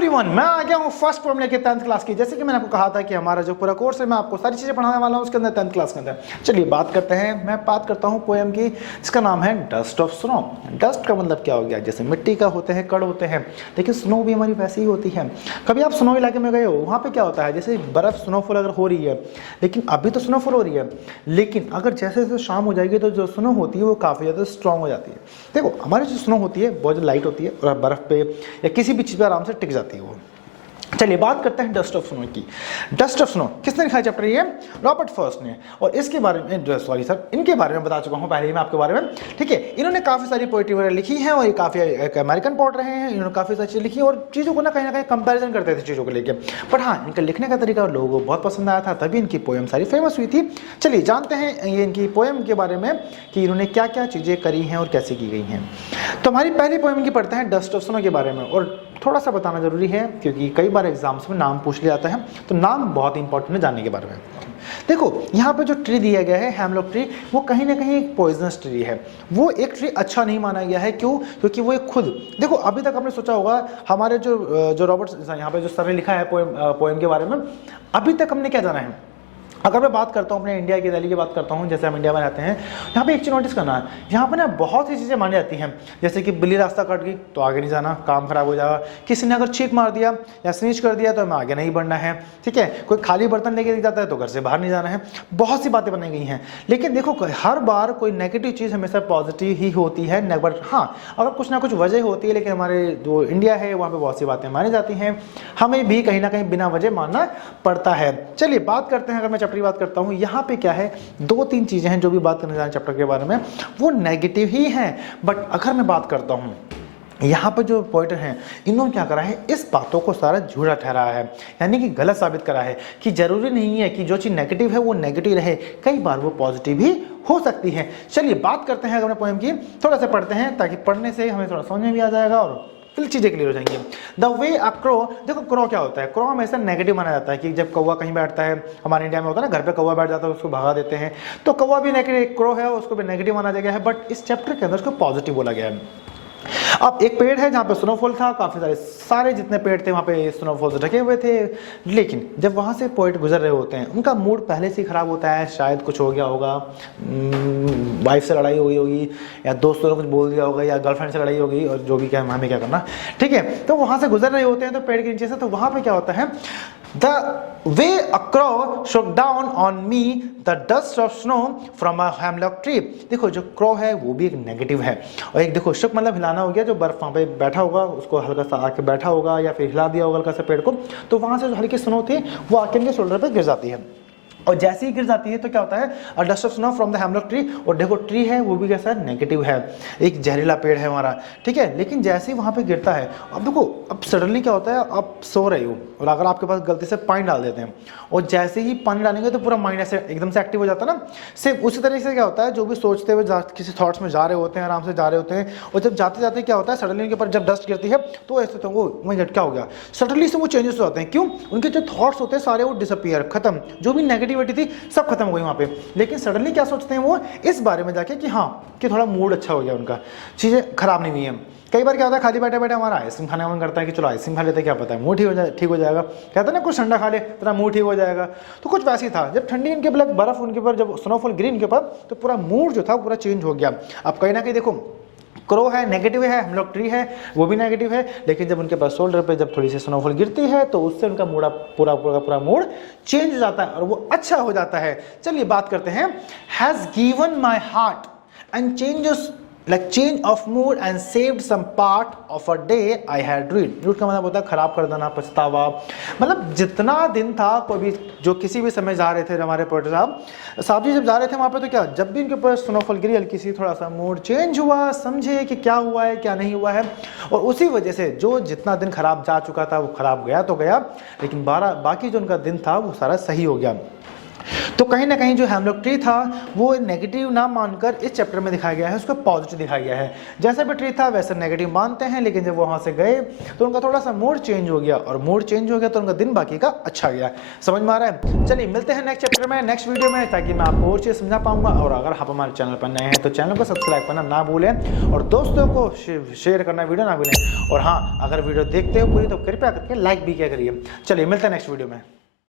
Everyone, मैं आ गया हूँ फर्स्ट पोएम लेके 10th क्लास की। जैसे कि मैंने आपको कहा था कि हमारा जो पूरा कोर्स है मैं आपको सारी चीज़ें पढ़ाने वाला हूँ उसके अंदर 10th क्लास के अंदर। चलिए बात करते हैं। मैं बात करता हूँ पोएम की जिसका नाम है डस्ट ऑफ स्नो। डस्ट का मतलब क्या हो गया, जैसे मिट्टी का होते हैं, कण होते हैं, लेकिन स्नो भी हमारी वैसी ही होती है। कभी आप स्नो इलाके में गए हो, वहाँ पे क्या होता है, जैसे बर्फ़ स्नोफॉल अगर हो रही है, लेकिन अभी तो स्नोफॉल हो रही है, लेकिन अगर जैसे जैसे शाम हो जाएगी तो जो स्नो होती है वो काफ़ी ज़्यादा स्ट्रॉन्ग हो जाती है। देखो हमारी जो स्नो होती है बहुत लाइट होती है और बर्फ़ पे या किसी भी चीज़ पर आराम से टिक जाती है वो। चलिए बात करते हैं डस्ट ऑफ स्नो की। डस्ट ऑफ स्नो किसने लिखा है चैप्टर, ये रॉबर्ट फर्स्ट ने। और इसके बारे में सॉरी सर, इनके बारे में बता चुका हूँ पहले ही मैं आपके बारे में, ठीक है। इन्होंने काफ़ी सारी पोइट्री वगैरह लिखी है और ये काफ़ी एक अमेरिकन पोएट रहे हैं। इन्होंने काफ़ी सारी चीज़ लिखी और चीज़ों को ना कहीं कंपैरिजन करते थे चीज़ों को लेकर। पर हाँ, इनका लिखने का तरीका लोगों को बहुत पसंद आया था, तभी इनकी पोएम सारी फेमस हुई थी। चलिए जानते हैं ये इनकी पोएम के बारे में कि इन्होंने क्या क्या चीज़ें करी हैं और कैसे की गई हैं। तो हमारी पहली पोएम इनकी पढ़ते हैं डस्ट ऑफ स्नो के बारे में। और थोड़ा सा बताना जरूरी है क्योंकि कई बार एग्जाम्स में नाम पूछ लिया जाता है, तो नाम बहुत इंपॉर्टेंट है जानने के बारे में। देखो यहाँ पे जो ट्री दिया गया है हेमलॉक ट्री, वो कहीं ना कहीं एक पॉइजनस ट्री है। वो एक ट्री अच्छा नहीं माना गया है। क्यों? क्योंकि वो एक खुद, देखो अभी तक आपने सोचा होगा हमारे जो रॉबर्ट यहाँ पे जो सर ने लिखा है पोएम के बारे में, अभी तक हमने क्या जाना है। अगर मैं बात करता हूँ अपने इंडिया की, दिल्ली की बात करता हूँ, जैसे हम इंडिया में रहते हैं, यहाँ पे एक चीज़ नोटिस करना है, यहाँ पे ना बहुत सी चीज़ें मानी जाती हैं। जैसे कि बिल्ली रास्ता काट गई तो आगे नहीं जाना, काम खराब हो जाएगा। किसी ने अगर छींक मार दिया या स्नीच कर दिया तो हमें आगे नहीं बढ़ना है, ठीक है। कोई खाली बर्तन लेके जाता है तो घर से बाहर नहीं जाना है। बहुत सी बातें बनाई गई हैं, लेकिन देखो हर बार कोई नेगेटिव चीज़ हमेशा पॉजिटिव ही होती है। बट हाँ, अगर कुछ ना कुछ वजह होती है, लेकिन हमारे जो इंडिया है वहाँ पर बहुत सी बातें मानी जाती हैं, हमें भी कहीं ना कहीं बिना वजह मानना पड़ता है। चलिए बात करते हैं, अगर मैं चैप्टर की बात करता हूँ, यहाँ पे क्या है, दो तीन चीजें हैं जो भी बात करने जा रहे हैं चैप्टर के बारे में, वो नेगेटिव ही हैं। बट अगर मैं बात करता हूँ, यहाँ पर जो पोइटर हैं इन्होंने क्या करा है, इस बातों को सारा झूठा ठहराया है, यानी कि गलत साबित करा है कि जरूरी नहीं है कि जो चीज़ नेगेटिव है वो नेगेटिव रहे, कई बार वो पॉजिटिव भी हो सकती है। चलिए बात करते हैं अपने पोएम की, थोड़ा सा पढ़ते हैं ताकि पढ़ने से हमें थोड़ा समझ में भी आ जाएगा और फिर चीज़ें क्लियर हो जाएंगी। द वे अ क्रो, देखो क्रो क्या होता है, क्रो हमेशा नेगेटिव माना जाता है कि जब कौवा कहीं बैठता है, हमारे इंडिया में होता है ना, घर पे कौवा बैठ जाता है उसको भगा देते हैं, तो कौवा भी नेगेटिव, क्रो है उसको भी नेगेटिव माना गया है। बट इस चैप्टर के अंदर उसको पॉजिटिव बोला गया है। अब एक पेड़ है जहाँ पे स्नोफॉल था, काफ़ी सारे जितने पेड़ थे वहाँ पे स्नोफॉल से ढके हुए थे, लेकिन जब वहाँ से पोइट गुजर रहे होते हैं उनका मूड पहले से ही खराब होता है। शायद कुछ हो गया होगा, वाइफ से लड़ाई हुई होगी या दोस्तों ने कुछ बोल दिया होगा या गर्लफ्रेंड से लड़ाई होगी, और जो भी क्या हमें क्या करना, ठीक है। तो वहाँ से गुजर रहे होते हैं तो पेड़ के नीचे से, तो वहाँ पे क्या होता है, the way a crow shook down on me the dust of snow from a hemlock tree। देखो जो क्रो है वो भी एक नेगेटिव है, और एक देखो शुक मतलब हिलाना हो गया, जो बर्फ वहाँ पे बैठा होगा उसको हल्का सा आके बैठा होगा या फिर हिला दिया होगा हल्का सा पेड़ को, तो वहाँ से जो हल्की स्नो थी वो आके इनके शोल्डर पे गिर जाती है। और जैसे ही गिर जाती है तो क्या होता है, अ dust of snow from the hemlock tree. और देखो ट्री है वो भी कैसा नेगेटिव है, एक जहरीला पेड़ है हमारा, ठीक है। लेकिन जैसे ही वहाँ पे गिरता है, अब देखो अब सडनली क्या होता है, आप सो रहे हो और अगर आपके पास गलती से पानी डाल देते हैं, और जैसे ही पानी डालेंगे तो पूरा माइंड ऐसे एकदम से एक्टिव हो जाता है ना। सेम उसी तरीके से क्या होता है, जो भी सोचते हुए किसी थॉट्स में जा रहे होते हैं, आराम से जा रहे होते हैं, और जब जाते जाते क्या होता है, सडनली उनके ऊपर जब डस्ट गिरती है तो ऐसे तो वो क्या हो गया, सडनली से वो चेंजेस हो जाते हैं। क्यों? उनके जो थॉट्स होते हैं सारे वो डिसअपियर, खत्म, जो भी नेगेटिविटी थी सब खत्म हो गई वहाँ पे। लेकिन सडनली क्या सोचते हैं वो इस बारे में जाके कि हाँ, कि थोड़ा मूड अच्छा हो गया उनका, चीज़ें खराब नहीं हुई हैं। कई बार क्या होता है, खाली बैठे बैठे हमारा आइसक्रीम खाने का मन करता है कि चलो आइसक्रीम खा लेते, क्या पता है मूड ठीक हो जाएगा। कहते हैं ना कुछ ठंडा खा ले तेरा मूड ठीक हो जाएगा, तो कुछ वैसे ही था। जब ठंडी इनके ऊपर बर्फ उनके ऊपर जब स्नोफॉल गिरी इनके ऊपर, तो पूरा मूड जो था पूरा चेंज हो गया। अब कहीं ना कहीं देखो क्रो है नेगेटिव है, हम लोग ट्री है वो भी नेगेटिव है, लेकिन जब उनके पास शोल्डर पे जब थोड़ी सी स्नोफॉल गिरती है तो उससे उनका मूड पूरा मूड चेंज हो जाता है और वो अच्छा हो जाता है। चलिए बात करते हैं, has given my heart and changes like change of mood and saved some part of a day I had read। Root का मतलब होता है खराब कर देना, पछतावा, मतलब जितना दिन था कोई भी जो किसी भी समय जा रहे थे हमारे पोएट साहब जी जब जा रहे थे वहाँ पे, तो क्या जब भी इनके ऊपर स्नोफॉल गिरी हल्की सी, थोड़ा सा मूड चेंज हुआ, समझे कि क्या हुआ है क्या नहीं हुआ है, और उसी वजह से जो जितना दिन खराब जा चुका था वो खराब गया तो गया, लेकिन बाकी जो उनका दिन था वो सारा सही हो गया। तो कहीं ना कहीं जो हेमलॉक ट्री था वो नेगेटिव ना मानकर इस चैप्टर में दिखाया गया है, उसको पॉजिटिव दिखाया गया है। जैसा भी ट्री था वैसे नेगेटिव मानते हैं, लेकिन जब वहां से गए तो उनका थोड़ा सा मूड चेंज हो गया, और मूड चेंज हो गया तो उनका दिन बाकी का अच्छा गया। समझ में आ रहा है? चलिए मिलते हैं नेक्स्ट चैप्टर में, नेक्स्ट वीडियो में, ताकि मैं आपको और चीज़ समझा पाऊंगा। और अगर आप हमारे चैनल पर नए हैं तो चैनल को सब्सक्राइब करना ना भूलें, और दोस्तों को शेयर करना वीडियो ना भूलें। और हाँ, अगर वीडियो देखते हो पूरी तो कृपया करके लाइक भी किया करिए। चलिए मिलते हैं नेक्स्ट वीडियो में।